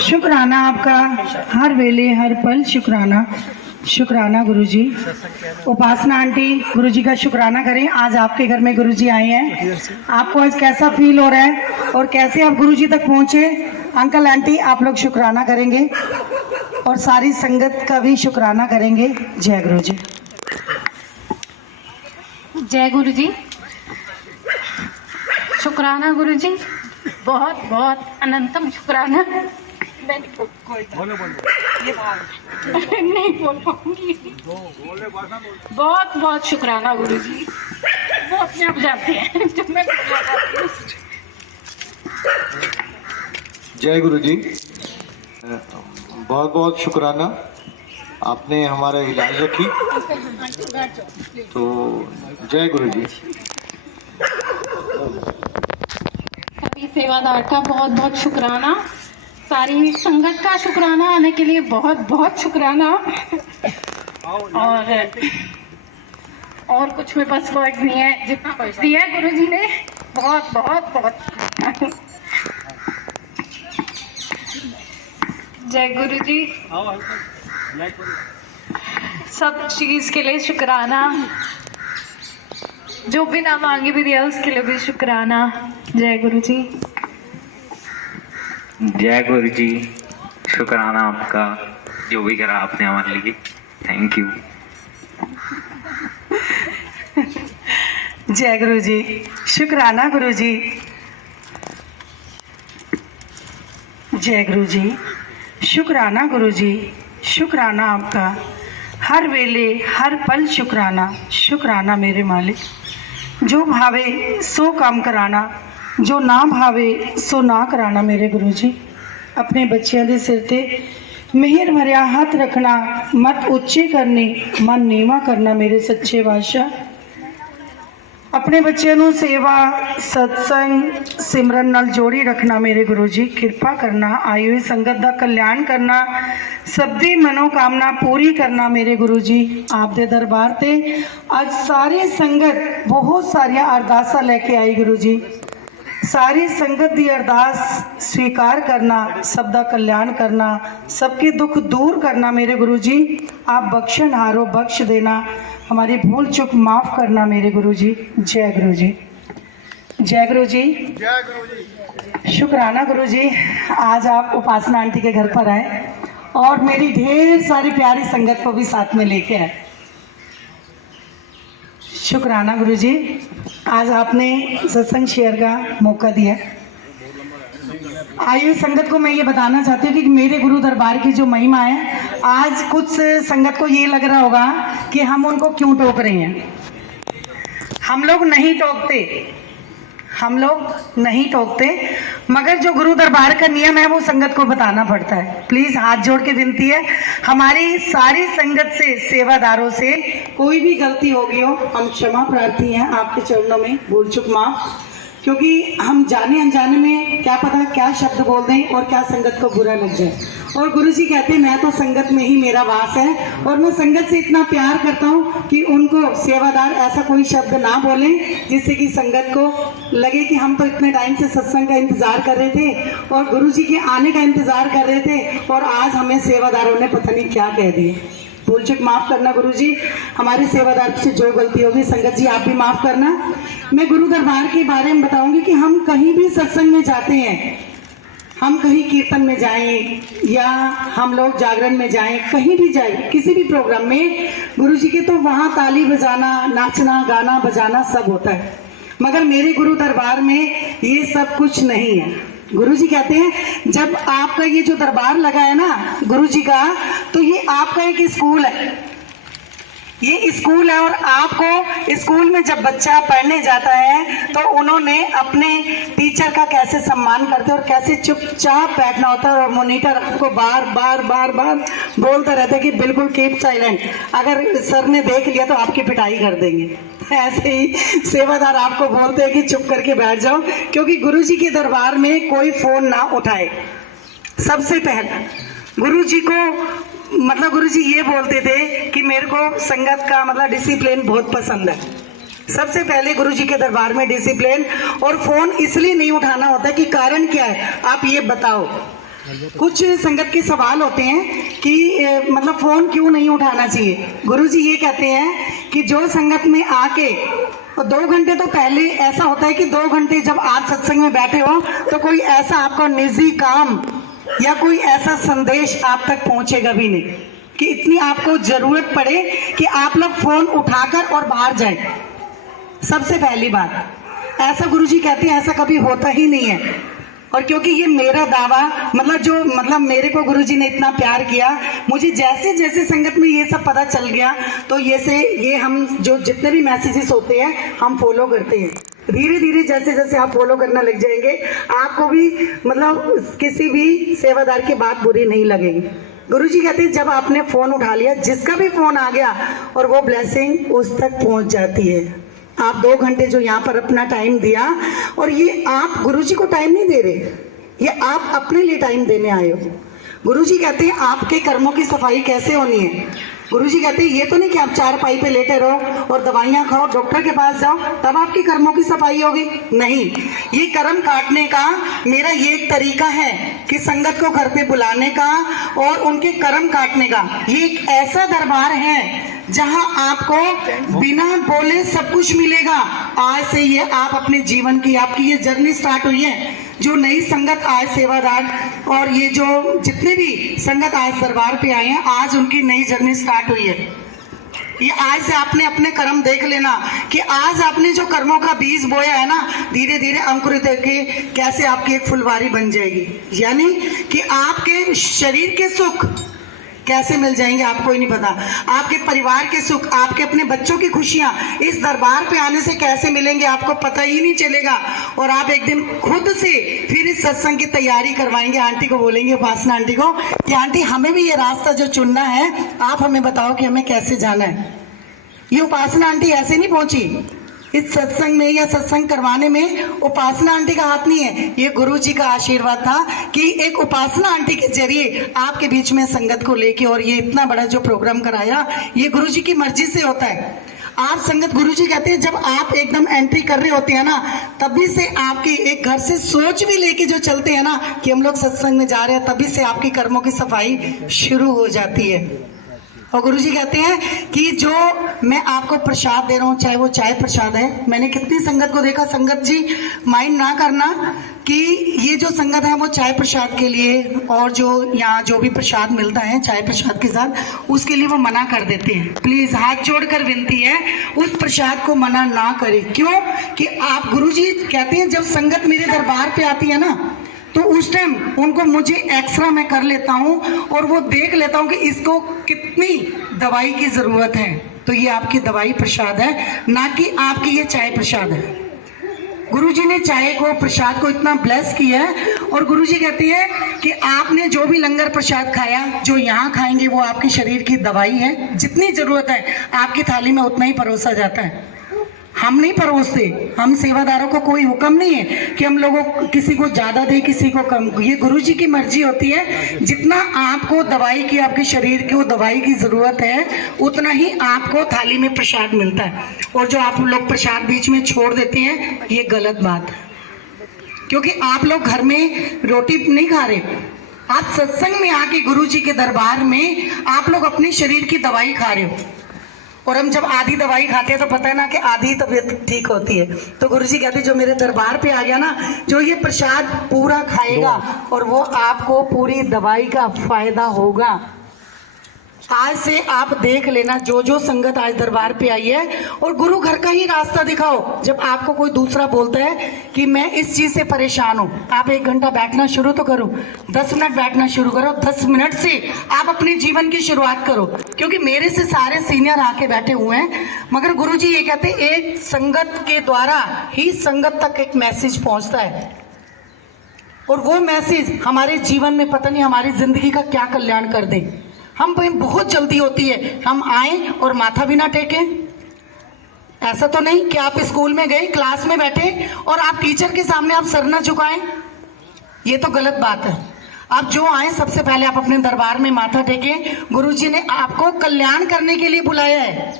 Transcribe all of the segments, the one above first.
शुक्राना आपका, हर वेले हर पल शुक्राना। शुक्राना गुरुजी। उपासना आंटी, गुरुजी का शुक्राना करें। आज आपके घर में गुरुजी आए हैं, आपको आज कैसा फील हो रहा है और कैसे आप गुरुजी तक पहुंचे? अंकल आंटी आप लोग शुक्राना करेंगे और सारी संगत का भी शुक्राना करेंगे। जय गुरुजी। जय गुरुजी। शुक्राना गुरुजी, बहुत बहुत अनंतम शुक्राना। मैं नहीं बोल पाऊंगी। बहुत बहुत शुक्राना गुरुजी, वो अपने आप जाते हैं जब मैं जय गुरुजी। बहुत बहुत शुक्राना, आपने हमारा इलाज रखी, तो जय गुरुजी। सभी सेवादार का बहुत बहुत शुक्राना, सारी संगत का शुक्राना आने के लिए बहुत बहुत शुक्राना। और कुछ में बस वर्ड नहीं है, जितना बच दिया है गुरुजी ने, बहुत बहुत बहुत। जय गुरुजी। सब चीज के लिए शुक्राना, जो बिना मांगे भी दिया उसके लिए भी शुक्राना। जय गुरुजी। जय गुरु जी। शुक्राना आपका, जो भी करा आपने हमारे लिए, थैंक यू। जय गुरुजी। शुक्राना गुरुजी। जय गुरुजी। शुक्राना गुरुजी। शुक्राना आपका, हर वेले हर पल शुक्राना। शुक्राना मेरे मालिक, जो भावे सो काम कराना, जो ना भावे सो ना कराना। मेरे गुरुजी, अपने बच्चों के सिर ते मेहर भरिया हथ रखना, मत उच्चे करने मन नीवा करना। मेरे सच्चे बादशाह, अपने बच्चों को सेवा सत्संग सिमरन नाल जोड़ी रखना। मेरे गुरुजी, कृपा करना, आई हुई संगत का कल्याण करना, सबकी मनोकामना पूरी करना। मेरे गुरुजी, आप दे दरबार ते आज सारी संगत बहुत सारिया अरदासा लेके आई। गुरुजी, सारी संगत की अरदास स्वीकार करना, सबका कल्याण करना, सबके दुख दूर करना। मेरे गुरुजी, आप बख्शन हारो, बख्श देना, हमारी भूल चूक माफ करना। मेरे गुरुजी, जय गुरुजी। जय गुरुजी। जय गुरुजी। शुक्राना गुरुजी, आज आप उपासना आंटी के घर पर आए और मेरी ढेर सारी प्यारी संगत को भी साथ में लेके आए। शुक्राना गुरुजी, आज आपने सत्संग शेयर का मौका दिया। आइए संगत को मैं ये बताना चाहती हूँ कि मेरे गुरु दरबार की जो महिमा है, आज कुछ संगत को ये लग रहा होगा कि हम उनको क्यों टोक रहे हैं। हम लोग नहीं टोकते, हम लोग नहीं टोकते, मगर जो गुरु दरबार का नियम है वो संगत को बताना पड़ता है। प्लीज हाथ जोड़ के विनती है, हमारी सारी संगत से, सेवादारों से कोई भी गलती होगी हो, हम क्षमा प्रार्थी हैं आपके चरणों में, भूल चूक माफ। क्योंकि हम जाने अनजाने में क्या पता क्या शब्द बोल दें और क्या संगत को बुरा लग जाए। और गुरुजी कहते हैं मैं तो संगत में ही मेरा वास है, और मैं संगत से इतना प्यार करता हूँ कि उनको सेवादार ऐसा कोई शब्द ना बोलें जिससे कि संगत को लगे कि हम तो इतने टाइम से सत्संग का इंतजार कर रहे थे और गुरुजी के आने का इंतजार कर रहे थे, और आज हमें सेवादारों ने पता नहीं क्या कह दिए। भूल चूक माफ करना गुरुजी, हमारे सेवादार से जो गलती होगी संगत जी आप भी माफ करना। मैं गुरु दरबार के बारे में बताऊंगी कि हम कहीं भी सत्संग में जाते हैं, हम कहीं कीर्तन में जाएं या हम लोग जागरण में जाएं, कहीं भी जाएं, किसी भी प्रोग्राम में गुरुजी के तो वहाँ ताली बजाना, नाचना, गाना बजाना सब होता है, मगर मेरे गुरु दरबार में ये सब कुछ नहीं है। गुरुजी कहते हैं जब आपका ये जो दरबार लगा है ना गुरुजी का, तो ये आपका एक स्कूल है, ये स्कूल है। और आपको स्कूल में जब बच्चा पढ़ने जाता है तो उन्होंने अपने टीचर का कैसे सम्मान करते हैं और कैसे चुपचाप बैठना होता है, और मॉनिटर आपको बार बार बार बार बोलते रहते हैं कि बिल्कुल कीप साइलेंट, अगर सर ने देख लिया तो आपकी पिटाई कर देंगे। ऐसे ही सेवादार आपको बोलते हैं कि चुप करके बैठ जाओ, क्योंकि गुरुजी के दरबार में कोई फोन ना उठाए। सबसे पहले गुरुजी को गुरुजी ये बोलते थे कि मेरे को संगत का डिसिप्लिन बहुत पसंद है। सबसे पहले गुरुजी के दरबार में डिसिप्लिन, और फोन इसलिए नहीं उठाना होता कि कारण क्या है आप ये बताओ। कुछ संगत के सवाल होते हैं कि मतलब फोन क्यों नहीं उठाना चाहिए। गुरुजी ये कहते हैं कि जो संगत में आके 2 घंटे तो पहले ऐसा होता है कि 2 घंटे जब आप सत्संग में बैठे हो तो कोई ऐसा आपका निजी काम या कोई ऐसा संदेश आप तक पहुंचेगा भी नहीं कि इतनी आपको जरूरत पड़े कि आप लोग फोन उठाकर और बाहर जाएं। सबसे पहली बात ऐसा गुरुजी कहते हैं ऐसा कभी होता ही नहीं है। और क्योंकि ये मेरा दावा मतलब मेरे को गुरुजी ने इतना प्यार किया, मुझे जैसे जैसे संगत में ये सब पता चल गया तो ये हम जो जितने भी मैसेजेस होते हैं हम फॉलो करते हैं। धीरे धीरे जैसे जैसे आप फॉलो करना लग जाएंगे आपको भी मतलब किसी भी सेवादार की बात बुरी नहीं लगेगी। गुरुजी कहते हैं जब आपने फोन उठा लिया, जिसका भी फोन आ गया और वो ब्लेसिंग उस तक पहुंच जाती है। आप 2 घंटे जो यहाँ पर अपना टाइम दिया, और ये आप गुरुजी को टाइम नहीं दे रहे, ये आप अपने लिए टाइम देने आए हो। गुरुजी कहते हैं आपके कर्मों की सफाई कैसे होनी है। गुरुजी कहते हैं ये तो नहीं कि आप चारपाई पे लेटे रहो और दवाइयाँ खाओ, डॉक्टर के पास जाओ तब आपकी कर्मों की सफाई होगी। नहीं, ये कर्म काटने का मेरा ये एक तरीका है कि संगत को घर पे बुलाने का और उनके कर्म काटने का। ये एक ऐसा दरबार है जहां आपको बिना बोले सब कुछ मिलेगा। आज से ये आप अपने जीवन की आपकी ये जर्नी स्टार्ट हुई है। जो नई संगत आज सेवादार और ये जो जितने भी संगत आज दरबार पे आए हैं, आज उनकी नई जर्नी स्टार्ट हुई है। ये आज से आपने अपने कर्म देख लेना कि आज आपने जो कर्मों का बीज बोया है ना, धीरे धीरे अंकुरित होके कैसे आपकी एक फुलवारी बन जाएगी। यानी कि आपके शरीर के सुख कैसे मिल जाएंगे आपको ही नहीं पता, आपके परिवार के सुख, आपके अपने बच्चों की खुशियां इस दरबार पे आने से कैसे मिलेंगे आपको पता ही नहीं चलेगा। और आप एक दिन खुद से फिर इस सत्संग की तैयारी करवाएंगे, आंटी को बोलेंगे, उपासना आंटी को कि आंटी हमें भी ये रास्ता जो चुनना है आप हमें बताओ कि हमें कैसे जाना है। ये उपासना आंटी ऐसे नहीं पहुंची इस सत्संग में या सत्संग करवाने में उपासना आंटी का हाथ नहीं है, ये गुरु जी का आशीर्वाद था कि एक उपासना आंटी के जरिए आपके बीच में संगत को लेके और ये इतना बड़ा जो प्रोग्राम कराया, ये गुरु जी की मर्जी से होता है। आप संगत गुरु जी कहते हैं जब आप एकदम एंट्री कर रहे होते हैं ना, तभी से आपकी एक घर से सोच भी लेके जो चलते हैं ना कि हम लोग सत्संग में जा रहे हैं, तभी से आपकी कर्मों की सफाई शुरू हो जाती है। और गुरुजी कहते हैं कि जो मैं आपको प्रसाद दे रहा हूँ, चाहे वो चाय प्रसाद है, मैंने कितनी संगत को देखा, संगत जी माइंड ना करना कि ये जो संगत है वो चाय प्रसाद के लिए और जो यहाँ जो भी प्रसाद मिलता है चाय प्रसाद के साथ उसके लिए वो मना कर देते हैं। प्लीज़ हाथ जोड़कर विनती है उस प्रसाद को मना ना करें। क्यों कि आप गुरुजी कहते हैं जब संगत मेरे दरबार पे आती है ना तो उस टाइम उनको मुझे एक्सरा मैं कर लेता हूँ और वो देख लेता हूँ कि इसको कितनी दवाई की ज़रूरत है। तो ये आपकी दवाई प्रसाद है, ना कि आपकी ये चाय प्रसाद है। गुरुजी ने चाय को प्रसाद को इतना ब्लेस किया है और गुरुजी कहती है कि आपने जो भी लंगर प्रसाद खाया, जो यहाँ खाएंगे वो आपके शरीर की दवाई है। जितनी ज़रूरत है आपकी थाली में उतना ही परोसा जाता है। हम नहीं परोसते, हम सेवादारों को कोई हुक्म नहीं है कि हम लोगों किसी को ज़्यादा दे किसी को कम। ये गुरुजी की मर्जी होती है, जितना आपको दवाई की आपके शरीर को दवाई की ज़रूरत है उतना ही आपको थाली में प्रसाद मिलता है। और जो आप लोग प्रसाद बीच में छोड़ देते हैं ये गलत बात है, क्योंकि आप लोग घर में रोटी नहीं खा रहे, आप सत्संग में आके गुरुजी के दरबार में आप लोग अपने शरीर की दवाई खा रहे हो। और हम जब आधी दवाई खाते हैं तो पता है ना कि आधी तबीयत ठीक होती है। तो गुरुजी कहते हैं जो मेरे दरबार पे आ गया ना, जो ये प्रसाद पूरा खाएगा और वो आपको पूरी दवाई का फायदा होगा। आज से आप देख लेना जो जो संगत आज दरबार पे आई है, और गुरु घर का ही रास्ता दिखाओ। जब आपको कोई दूसरा बोलता है कि मैं इस चीज़ से परेशान हूँ, आप 1 घंटा बैठना शुरू तो करो, 10 मिनट बैठना शुरू करो, 10 मिनट से आप अपने जीवन की शुरुआत करो। क्योंकि मेरे से सारे सीनियर आके बैठे हुए हैं, मगर गुरुजी ये कहते हैं एक संगत के द्वारा ही संगत तक एक मैसेज पहुँचता है, और वो मैसेज हमारे जीवन में पता नहीं हमारी जिंदगी का क्या कल्याण कर दे। हम पे बहुत जल्दी होती है, हम आए और माथा भी ना टेकें। ऐसा तो नहीं कि आप स्कूल में गए, क्लास में बैठे और आप टीचर के सामने आप सर ना झुकाएं, ये तो गलत बात है। आप जो आए सबसे पहले आप अपने दरबार में माथा टेकें। गुरुजी ने आपको कल्याण करने के लिए बुलाया है,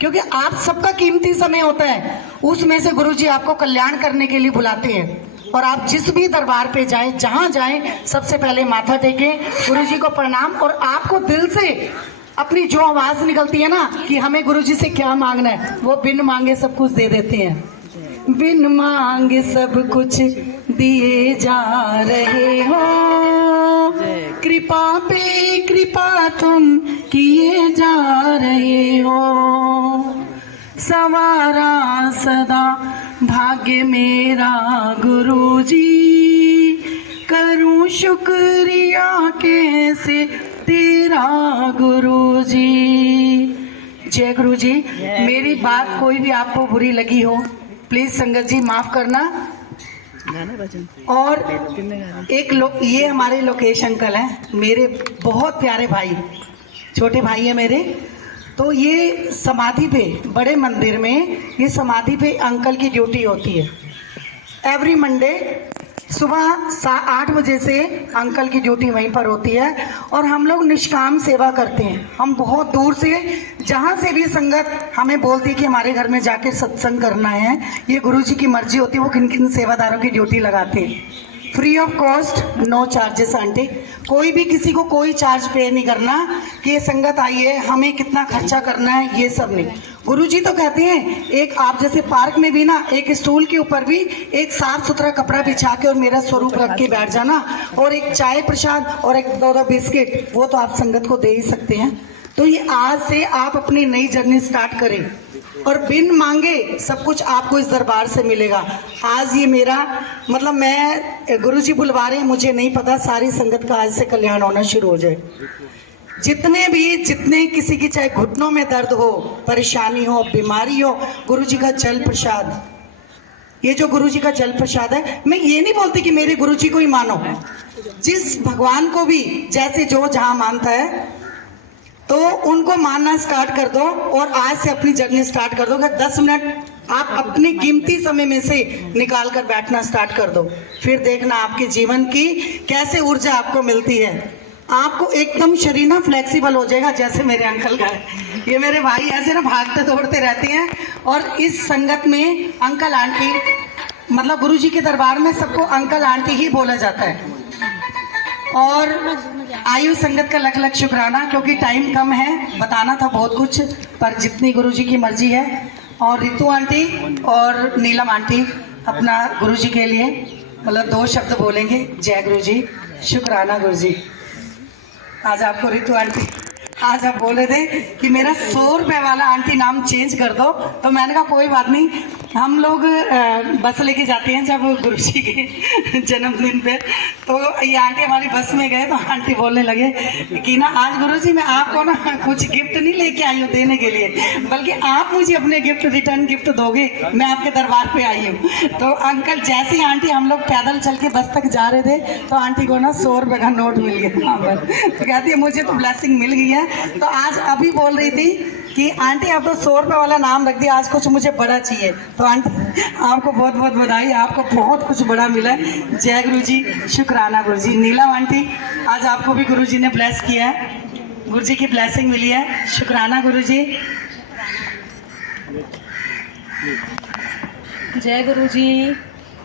क्योंकि आप सबका कीमती समय होता है, उसमें से गुरुजी आपको कल्याण करने के लिए बुलाते हैं। और आप जिस भी दरबार पे जाएं, जहां जाएं, सबसे पहले माथा टेकें, गुरुजी को प्रणाम। और आपको दिल से अपनी जो आवाज निकलती है ना कि हमें गुरुजी से क्या मांगना है, वो बिन मांगे सब कुछ दे देते हैं। बिन मांगे सब कुछ दिए जा रहे हो, कृपा पे कृपा तुम किए जा रहे हो, सवारा सदा भाग्य मेरा गुरुजी, करूं शुक्रिया कैसे तेरा गुरुजी। जय गुरुजी। मेरी बात कोई भी आपको बुरी लगी हो, प्लीज संगत जी माफ करना। और ये हमारे लोकेश अंकल हैं, मेरे बहुत प्यारे भाई, छोटे भाई है मेरे। तो ये समाधि पे, बड़े मंदिर में ये समाधि पे अंकल की ड्यूटी होती है। एवरी मंडे सुबह 8 बजे से अंकल की ड्यूटी वहीं पर होती है और हम लोग निष्काम सेवा करते हैं। हम बहुत दूर से, जहाँ से भी संगत हमें बोलती है कि हमारे घर में जाके सत्संग करना है, ये गुरुजी की मर्जी होती है वो किन किन सेवादारों की ड्यूटी लगाते हैं। Free of cost, no charges aunty. कोई भी किसी को कोई चार्ज पे नहीं करना कि ये संगत आई है हमें कितना खर्चा करना है, ये सब नहीं। गुरुजी तो कहते हैं एक आप जैसे पार्क में भी ना एक स्टूल के ऊपर भी एक साफ सुथरा कपड़ा बिछा के और मेरा स्वरूप रख के बैठ जाना, और एक चाय प्रसाद और एक 2 बिस्किट, वो तो आप संगत को दे ही सकते हैं। तो ये आज से आप अपनी नई जर्नी स्टार्ट करें और बिन मांगे सब कुछ आपको इस दरबार से मिलेगा। आज ये मेरा मतलब, मैं गुरुजी बुलवा रहे हैं, मुझे नहीं पता, सारी संगत का आज से कल्याण होना शुरू हो जाए। जितने किसी की चाहे घुटनों में दर्द हो, परेशानी हो, बीमारी हो, गुरुजी का जल प्रसाद, ये जो गुरुजी का जल प्रसाद है, मैं ये नहीं बोलती कि मेरे गुरुजी को ही मानो, जिस भगवान को भी जैसे जो जहां मानता है तो उनको मानना स्टार्ट कर दो और आज से अपनी जर्नी स्टार्ट कर दो। अगर 10 मिनट आप अपने कीमती समय में से निकाल कर बैठना स्टार्ट कर दो, फिर देखना आपके जीवन की कैसे ऊर्जा आपको मिलती है। आपको एकदम शरीर ना फ्लेक्सिबल हो जाएगा, जैसे मेरे अंकल का है। ये मेरे भाई ऐसे ना भागते दौड़ते रहते हैं और इस संगत में अंकल आंटी, मतलब गुरुजी के दरबार में सबको अंकल आंटी ही बोला जाता है। और आयु संगत का लख लख शुक्राना, क्योंकि टाइम कम है, बताना था बहुत कुछ, पर जितनी गुरुजी की मर्जी है। और रितु आंटी और नीलम आंटी अपना गुरुजी के लिए मतलब 2 शब्द बोलेंगे। जय गुरुजी, शुक्राना गुरुजी। आज आपको रितु आंटी, आज आप बोले थे कि मेरा 100 रुपए वाला आंटी नाम चेंज कर दो, तो मैंने कहा कोई बात नहीं, हम लोग बस लेके जाते हैं जब गुरुजी के जन्मदिन पे, तो ये आंटी हमारी बस में गए तो आंटी बोलने लगे कि ना आज गुरुजी मैं आपको ना कुछ गिफ्ट नहीं लेके आई हूँ देने के लिए, बल्कि आप मुझे अपने गिफ्ट रिटर्न गिफ्ट दोगे, मैं आपके दरबार पे आई हूँ। तो अंकल जैसे ही आंटी हम लोग पैदल चल के बस तक जा रहे थे तो आंटी को ना 100 रुपए का नोट मिल गया, तो कहती है मुझे तो ब्लेसिंग मिल गई है। तो आज अभी बोल रही थी कि आंटी आप तो 100 रुपए वाला नाम रख दिया, आज कुछ मुझे बड़ा चाहिए। तो आंटी आपको बहुत बहुत बधाई, आपको बहुत कुछ बड़ा मिला। जय गुरुजी, शुक्राना गुरुजी। नीलम आंटी आज आपको भी गुरुजी ने ब्लेस किया है, गुरुजी की ब्लेसिंग मिली है, शुक्राना गुरुजी। जय गुरुजी,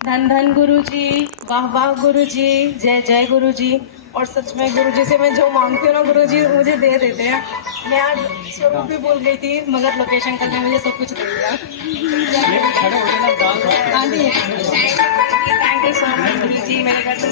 धन धन गुरुजी, वाह वाह गुरुजी, जय जय गुरुजी। और सच में गुरुजी से मैं जो मांगती हूँ ना गुरुजी मुझे दे देते हैं। मैं आज स्वरूप भी भूल गई थी मगर लोकेशन करके मुझे सब कुछ दे दिया। थैंक यू सो मच गुरुजी, मेरे घर से